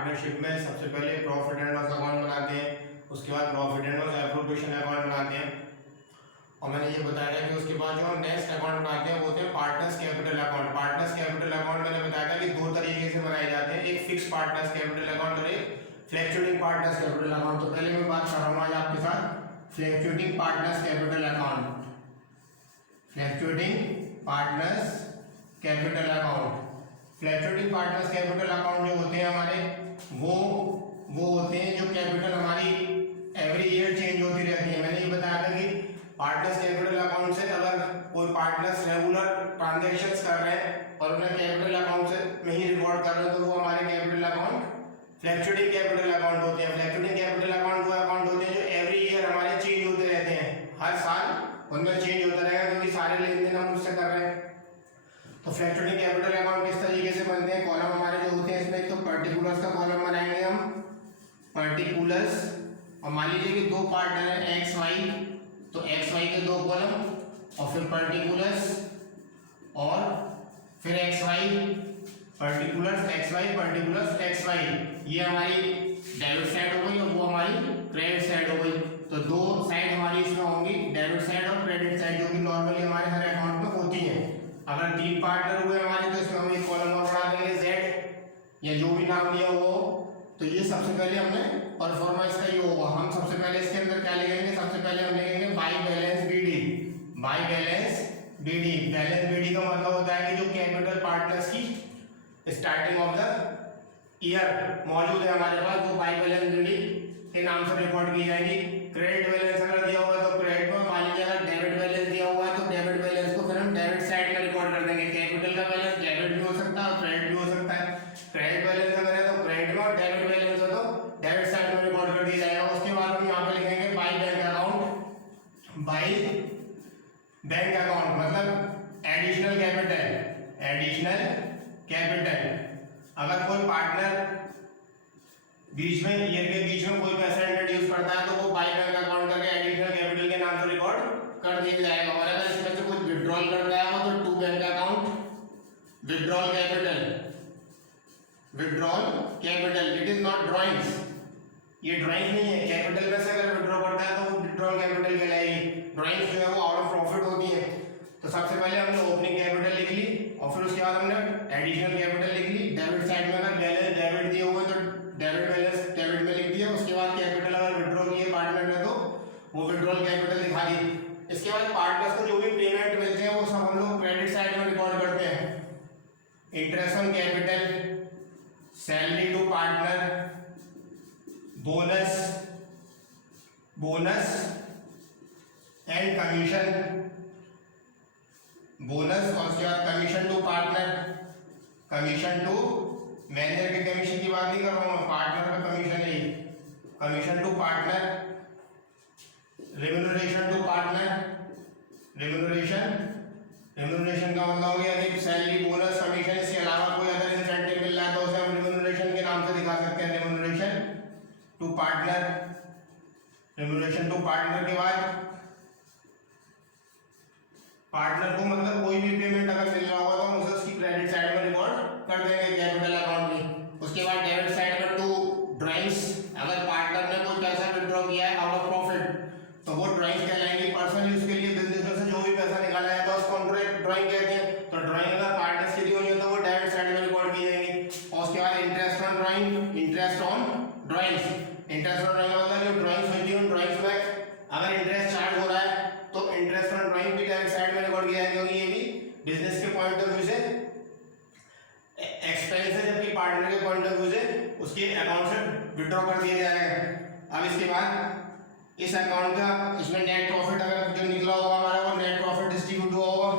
Partnership में सबसे पहले प्रॉफिट एंड लॉस अकाउंट बनाते हैं, उसके बाद profit and loss appropriation account बनाते हैं, और मैंने ये बताया था कि उसके बाद जो हम नेक्स्ट अकाउंट बनाते हैं वो होते हैं partners capital account. Partners capital account मैंने बताया था कि दो तरीके से बनाए जाते हैं, एक फिक्स पार्टनर्स कैपिटल अकाउंट और एक फ्लक्चुएटिंग पार्टनर्स कैपिटल अकाउंट। तो पहले मैं बात कर रहा हूँ आज आपके साथ fluctuating partners capital account. Fluctuating partners capital account, fluctuating partners capital account जो होते हैं हमारे वो होते हैं जो कैपिटल हमारी एवरी ईयर चेंज होती रहती है। मैंने ये बताया था कि पार्टनर्स कैपिटल अकाउंट से अगर कोई पार्टनर्स रेगुलर ट्रांजैक्शंस कर रहे हैं और उन्हें कैपिटल अकाउंट से में ही रिकॉर्ड कर रहे हैं तो वो हमारे capital account fluctuating capital account होते हैं। फ्लक्चुएटिंग कैपिटल अकाउंट वो अकाउंट होते हैं जो एवरी ईयर हमारे चेंज होते रहते हैं, हर साल उनमें चेंज होता रहेगा क्योंकि सारे लेन देन हम उससे कर रहे हैं। तो फ्लक्चुएटिंग कैपिटल अकाउंट किस तरीके से बनते हैं, कॉलम हमारे जो होते हैं इसमें तो पर्टिकुलर्स का कॉलम बनाएंगे हम, पर्टिकुलर्स, और मान लीजिए कि दो पार्टनर है एक्स वाई, तो एक्स वाई के दो कॉलम और फिर पर्टिकुलर्स और फिर X Y, particulars X Y, particulars X Y, ये हमारी डेबिट साइड हो गई और वो हमारी क्रेडिट साइड हो गई। तो दो साइड हमारी इसमें होंगी, डेबिट साइड और क्रेडिट साइड, जो कि नॉर्मली हमारे हर अकाउंट में होती है। अगर तीन पार्टनर हुए हमारे तो इसमें हम एक कॉलम और बढ़ा देंगे जेड या जो भी नाम लिया हो। तो ये सबसे पहले हमने परफॉर्मेंस का ये होगा, हम सबसे पहले इसके अंदर क्या लिखेंगे, सबसे पहले हम लिखेंगे by balance BD. By balance BD, balance BD का मतलब होता है कि जो कैपिटल पार्टनर्स की स्टार्टिंग ऑफ द ईयर मौजूद है हमारे पास, वो बाय बैलेंस बीडी के नाम से रिकॉर्ड की जाएगी। क्रेडिट बैलेंस अगर दिया हुआ है तो क्रेडिट में, मान लीजिए अगर डेबिट बैलेंस दिया हुआ है तो डेबिट बैलेंस को फिर हम डेबिट साइड में रिकॉर्ड कर देंगे। कैपिटल का बैलेंस डेबिट भी हो सकता है और क्रेडिट भी हो सकता है। क्रेडिट बैलेंस अगर है तो क्रेडिट में और डेबिट बैलेंस हो तो डेबिट साइड में रिकॉर्ड कर दिया जाएगा। उसके बाद हम यहाँ पे लिखेंगे by bank account. By bank account मतलब एडिशनल कैपिटल, एडिशनल कैपिटल। अगर कोई पार्टनर बीच में ईयर के बीच में कोई पैसा इंट्रोड्यूस करता है तो वो बाय बैंक अकाउंट करके एडिशनल कैपिटल के नाम से रिकॉर्ड कर दिया जाएगा। और अगर इसमें से कुछ विड्रॉल करता है वो तो to bank account withdrawal capital, withdrawal capital. It is not drawings, ये ड्राइंग नहीं है। कैपिटल में से अगर विड्रॉ करता है तो वो विड्रॉल कैपिटल कहलाएगी। ड्राइंग्स जो है वो आउट ऑफ प्रॉफिट होती है। तो सबसे पहले हमने ओपनिंग कैपिटल लिख ली और फिर उसके बाद हमने एडिशनल कैपिटल लिख ली। डेबिट साइड में अगर बैलेंस डेबिट दिए हुए तो डेबिट बैलेंस डेबिट में लिख दिया। उसके बाद कैपिटल अगर विड्रॉ किए पार्टनर ने तो वो विड्रॉल कैपिटल दिखा दी। इसके बाद पार्टनर्स को जो भी पेमेंट मिलते हैं वो सब हम लोग क्रेडिट साइड में रिकॉर्ड करते हैं। Interest on capital, salary to partner, bonus, bonus and commission, bonus और उसके बाद commission to partner, commission to, manager के कमीशन की बात नहीं कर रहा हूँ, पार्टनर का कमीशन है, commission to partner, remuneration to partner, remuneration, remuneration का मतलब हो गया कि सैलरी, बोनस, कमीशन, इसके अलावा कोई अदर इंसेंटिव मिल रहा है तो उसे हम रेम्यूनरेशन के नाम से दिखा सकते हैं। Remuneration to partner, remuneration to partner के बाद पार्टनर को मतलब कोई भी पेमेंट अगर मिल रहा होगा तो हम उसे उसकी क्रेडिट साइड में रिकॉर्ड कर देंगे कैपिटल अकाउंट में। उसके बाद डेबिट साइड में टू ड्राइंग्स, अगर पार्टनर ने कोई पैसा विड्रॉ किया है आउट ऑफ प्रॉफिट तो वो ड्राइंग्स कहलाएंगी। पर्सनल यूज के लिए बिजनेस में से जो भी पैसा निकाला जाता है उसको हम ड्राइंग कहते हैं। तो ड्राइंग अगर पार्टनर्स की दी हुई है तो वो डेबिट साइड में रिकॉर्ड की जाएंगी। और उसके बाद interest on drawing, interest on drawings, interest on drawing मतलब जो ड्राइंग्स होती है उन ड्राइंग्स में अगर इंटरेस्ट चार्ज हो रहा है तो इंटरेस्ट ऑन ड्राइंग भी डेबिट साइड में रिकॉर्ड किया जाएगा क्योंकि ये भी बिजनेस के पॉइंट ऑफ व्यू से एक्सपेंस है, जबकि पार्टनर के पॉइंट ऑफ व्यू से उसके अकाउंट से विड्रॉ कर दिया जाएगा। अब इसके बाद इस अकाउंट का इसमें नेट प्रॉफिट अगर जो निकला होगा हमारा वो नेट प्रॉफिट डिस्ट्रीब्यूट हुआ होगा,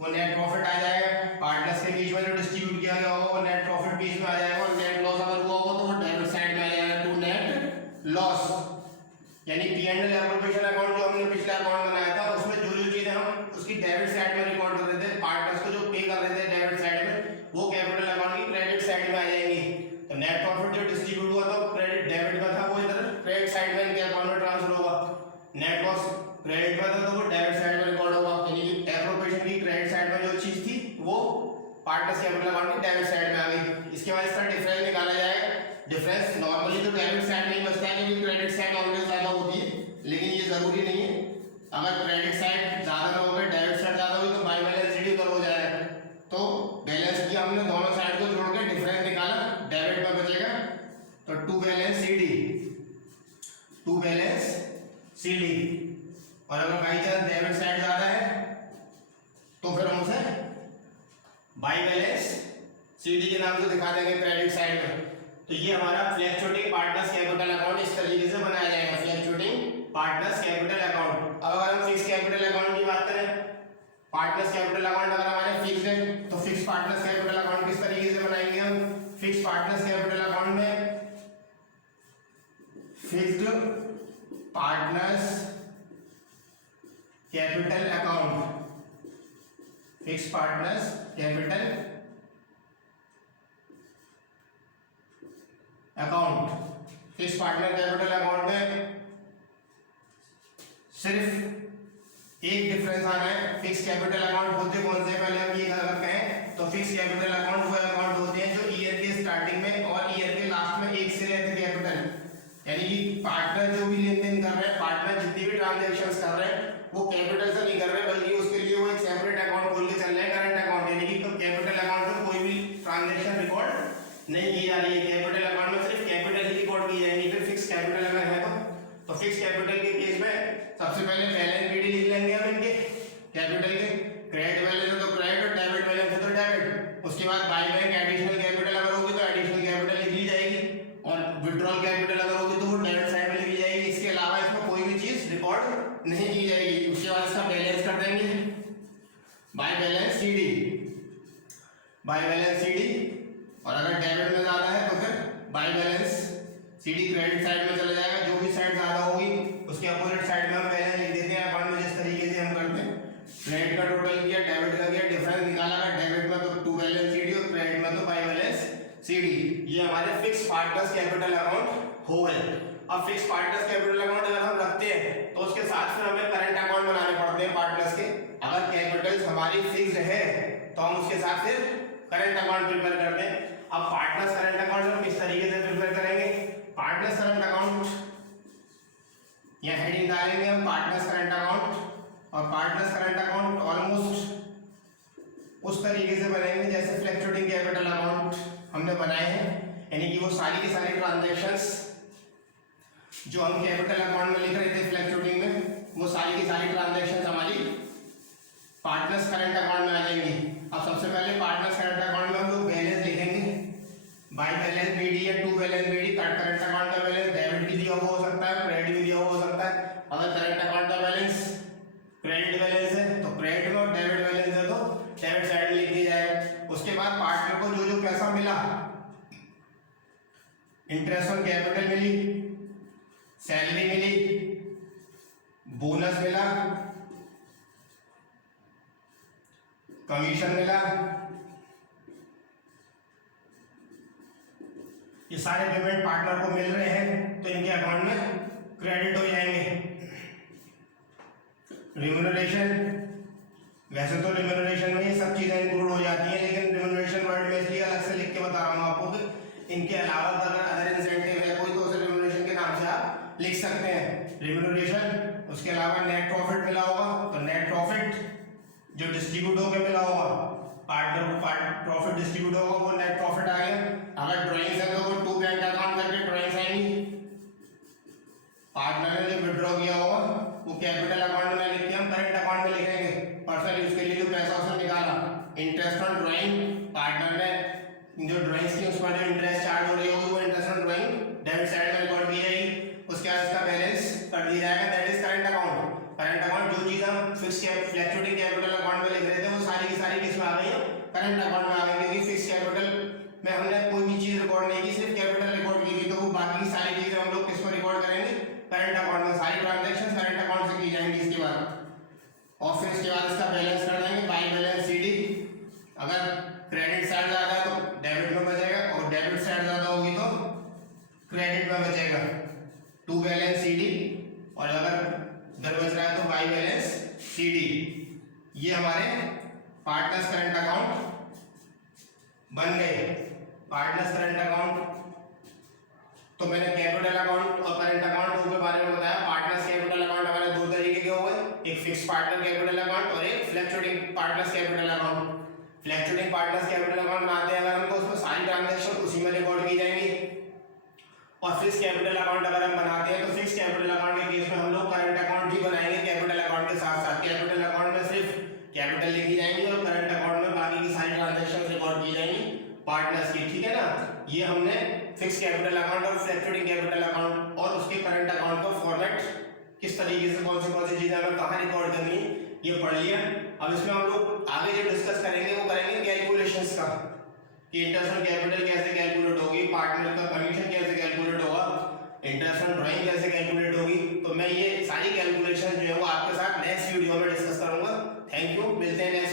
वो नेट प्रॉफिट आ जाएगा। पार्टनर्स के बीच में जो डिस्ट्रीब्यूट किया गया होगा वो नेट प्रॉफिट बीच में आ जाएगा। और नेट लॉस अगर हुआ होगा तो वो डेबिट साइड में आ जाएगा टू नेट लॉस। यानी P&L एप्रोप्रिएशन अकाउंट जो हमने पिछला अकाउंट बनाया था उसमें जो चीजें हम उसकी डेबिट साइड में रिकॉर्ड कर रहे थे, पार्टनर्स को जो पे कर रहे थे डेबिट साइड में, वो कैपिटल अकाउंट की क्रेडिट साइड में आ जाएंगी। तो नेट प्रॉफिट जो डिस्ट्रीब्यूट हुआ था क्रेडिट डेबिट का था वो इधर क्रेडिट साइड में इनके अकाउंट में ट्रांसफर होगा। नेट लॉस क्रेडिट का था तो वो डेबिट साइड में रिकॉर्ड होगा। यानी कि एप्रोप्रिएशन की क्रेडिट साइड में जो चीज थी वो पार्टनर्स कैपिटल अकाउंट की डेबिट साइड में आ गई। इसके बाद इसका डिफरेंस निकाला जाएगा अगर क्रेडिट साइड ज्यादा रहोगे, डेबिट साइड ज्यादा होगी तो बाई बैलेंस सीडी उधर हो जाएगा। तो बैलेंस किया हमने, दोनों साइड को जोड़ के डिफरेंस निकाला, डेबिट में बचेगा तो to balance CD, to balance CD. और अगर बाई चांस डेबिट साइड ज्यादा है तो फिर हम उसे बाई बैलेंस सीडी के नाम से दिखा देंगे क्रेडिट साइड में। तो ये हमारा फ्लक्चुएटिंग पार्टनर्स कैपिटल अकाउंट इस तरीके से बनाया जाएगा, फ्लक्चुएटिंग पार्टनर्स कैपिटल अकाउंट। अब अगर हम फिक्स कैपिटल अकाउंट की बात करें, पार्टनर्स कैपिटल अकाउंट अगर हमारे फिक्स है तो फिक्स पार्टनर्स कैपिटल अकाउंट किस तरीके से बनाएंगे हम? फिक्स पार्टनर्स कैपिटल अकाउंट में fixed partners capital account, fix partners capital account, fix partner capital account में सिर्फ एक डिफरेंस आना है। फिक्स कैपिटल अकाउंट होते कौन से, पहले हम ये अगर कहें तो फिक्स कैपिटल अकाउंट वो अकाउंट होते हैं जो ईयर के स्टार्टिंग में और ईयर के लास्ट में एक से रहते कैपिटल, यानी कि पार्टनर जो भी लेन देन कर रहे हैं, पार्टनर जितनी भी ट्रांजेक्शंस कर रहे हैं वो कैपिटल से नहीं कर रहे, बल्कि उसके लिए वो एक सेपरेट अकाउंट खोल के चल रहे हैं, करंट अकाउंट, यानी कि कैपिटल अकाउंट में कोई भी ट्रांजेक्शन रिकॉर्ड नहीं की जा रही है, कैपिटल अकाउंट में सिर्फ कैपिटल ही रिकॉर्ड की जाएगी। फिर फिक्स कैपिटल अगर है तो फिक्स कैपिटल के केस में सबसे पहले बैलेंस शीट लिख लेंगे हम इनके कैपिटल के, क्रेडिट बैलेंस है तो क्रेडिट और डेबिट बैलेंस है तो डेबिट। उसके बाद बाई बैंक एडिशनल कैपिटल अगर होगी तो एडिशनल कैपिटल लिख ली जाएगी, और विड्रॉल कैपिटल अगर होगी तो वो डेबिट साइड में लिखी जाएगी। इसके अलावा इसमें कोई भी चीज रिकॉर्ड नहीं की जाएगी। उसके बाद इसका बैलेंस कर देंगे by balance CD, by balance CD. और अगर डेबिट में ज्यादा है तो फिर by balance CD credit side में चला जाएगा, जो भी साइड ज्यादा होगी उसके अपोजिट साइड में हम बैलेंस लिख देते हैं अकाउंट में, जिस तरीके से हम करते हैं। क्रेडिट का टोटल किया, डेबिट का किया, डिफरेंस निकाला, अगर डेबिट में तो टू बैलेंस सीडी और क्रेडिट में तो बाई बैलेंस सीडी। ये हमारे फिक्स पार्टनर्स कैपिटल अकाउंट हो गए। अब फिक्स पार्टनर्स कैपिटल अकाउंट अगर हम रखते हैं तो उसके साथ फिर हमें करंट अकाउंट बनाने पड़ते हैं पार्टनर्स के। अगर कैपिटल्स हमारी फिक्स्ड है तो हम उसके साथ फिर करंट अकाउंट प्रिपेयर करते हैं। अब पार्टनर्स करंट अकाउंट हम किस तरीके से प्रिपेयर करेंगे? पार्टनर्स करंट अकाउंट, यह हेडिंग डालेंगे हम पार्टनर्स करंट अकाउंट, और पार्टनर्स करंट अकाउंट ऑलमोस्ट उस तरीके से बनेंगे जैसे फ्लक्चुएटिंग कैपिटल अकाउंट हमने बनाए हैं, यानी कि वो सारी की सारी ट्रांजैक्शंस जो हम कैपिटल अकाउंट में लिख रहे थे फ्लक्चुएटिंग में, वो सारी की सारी ट्रांजैक्शंस हमारी पार्टनर्स करंट अकाउंट में आ जाएंगी। अब सबसे पहले पार्टनर्स करंट अकाउंट में हम लोग बैलेंस लिखेंगे, बाई बैलेंस बीडी या to balance BD. Current account का बैलेंस डेबिट भी दिया हुआ हो सकता है, क्रेडिट भी दिया हुआ हो सकता है। अगर करंट अकाउंट का बैलेंस क्रेडिट बैलेंस है तो क्रेडिट में, और डेबिट बैलेंस है तो डेबिट साइड में लिख दिया जाए। उसके बाद पार्टनर को जो जो पैसा मिला, इंटरेस्ट ऑन कैपिटल मिली, सैलरी मिली, बोनस मिला, कमीशन मिला, ये सारे पेमेंट पार्टनर को मिल रहे हैं तो इनके अकाउंट में क्रेडिट हो जाएंगे। रिम्यूनरेशन, वैसे तो रिम्यूनरेशन में ये सब चीजें इंक्लूड हो जाती हैं, लेकिन रिम्यूनरेशन वर्ड में इसलिए अलग से लिख के बता रहा हूँ आपको कि इनके अलावा अगर अदर इंसेंटिव है कोई तो उसे रिम्यूनरेशन के नाम से आप लिख सकते हैं रिम्यूनरेशन। उसके अलावा नेट प्रॉफिट मिला होगा तो नेट प्रॉफिट जो डिस्ट्रीब्यूट होकर मिला होगा, पार्टनर को प्रॉफिट डिस्ट्रीब्यूट होगा, वो नेट प्रॉफिट आ गया। अगर ड्राइंग्स है तो वो टू बैंक अकाउंट करके ड्राइंग्स आएंगी। पार्टनर ने जो विड्रॉ किया होगा वो कैपिटल अकाउंट में लिख के हम करंट अकाउंट में लिखेंगे। पर्सनल यूज के लिए जो पैसा उसने निकाला, इंटरेस्ट ऑन ड्राइंग, पार्टनर ने जो ड्राइंग्स की उस पर जो इंटरेस्ट चार्ज हो रही होगी वो interest on drawing debit side में रिकॉर्ड की जाएगी। उसके बाद इसका बैलेंस कर दिया जाएगा, that is current account. Current account जो चीज हम फिक्स फ्लक्चुएटिंग कैपिटल अकाउंट में लिख रहे थे वो सारी की सारी किस में आ गई है? करंट अकाउंट में आ गई, क्योंकि फिक्स कैपिटल में हमने कोई भी चीज रिकॉर्ड नहीं की, सिर्फ कैपिटल रिकॉर्ड की थी। तो वो बाकी की सारी चीजें हम लोग किस में रिकॉर्ड करेंगे? करंट अकाउंट में। सारी ट्रांजैक्शंस करंट अकाउंट से की जाएंगी इसके बाद, और फिर इसके बाद इसका बैलेंस कर देंगे बाई बैलेंस सीडी। अगर क्रेडिट साइड ज्यादा है तो डेबिट में बचेगा, और डेबिट साइड ज्यादा होगी तो क्रेडिट में बचेगा, टू बैलेंस सीडी। और अगर इधर बच रहा है तो बाई बैलेंस सीडी। ये हमारे पार्टनर्स करंट अकाउंट बन गए। पार्टनर्स करंट अकाउंट तो मैंने कैपिटल अकाउंट और करंट अकाउंट के बारे में बताया। पार्टनर्स कैपिटल अकाउंट हमारे दो तरीके के हो गए, एक फ्लैक्चुरेटिंग पार्टनर्स कैपिटल अकाउंट बनाते हैं अगर हम, तो उसमें सारी ट्रांजैक्शन उसी में रिकॉर्ड की जाएंगी। और फिक्स कैपिटल अकाउंट अगर हम बनाते हैं तो फिक्स कैपिटल अकाउंट के केस में हम लोग करंट अकाउंट भी बनाएंगे कैपिटल अकाउंट के साथ साथ। कैपिटल अकाउंट में सिर्फ कैपिटल लिखी जाएंगी और करंट अकाउंट में बाकी की सारी ट्रांजैक्शन रिकॉर्ड की जाएंगी पार्टनर्स की, ठीक है ना। ये हमने फिक्स कैपिटल अकाउंट और फ्लैक्चुरेटिंग कैपिटल अकाउंट और उसके करंट अकाउंट का फॉर्मेट किस तरीके से कौन सी चीजें हमें कहाँ रिकॉर्ड करनी है ये पढ़ लिया। अब इसमें हम लोग आगे जो डिस्कस करेंगे वो करेंगे कैलकुलेशंस का, कि इंटरेस्ट ऑन कैपिटल कैसे कैलकुलेट होगी, पार्टनर का कमीशन कैसे कैलकुलेट होगा, इंटरेस्ट ऑन ड्राइंग कैसे कैलकुलेट होगी। तो मैं ये सारी कैलकुलेशन जो है वो आपके साथ नेक्स्ट वीडियो में डिस्कस करूंगा। थैंक यू, मिलते हैं नेक्स्ट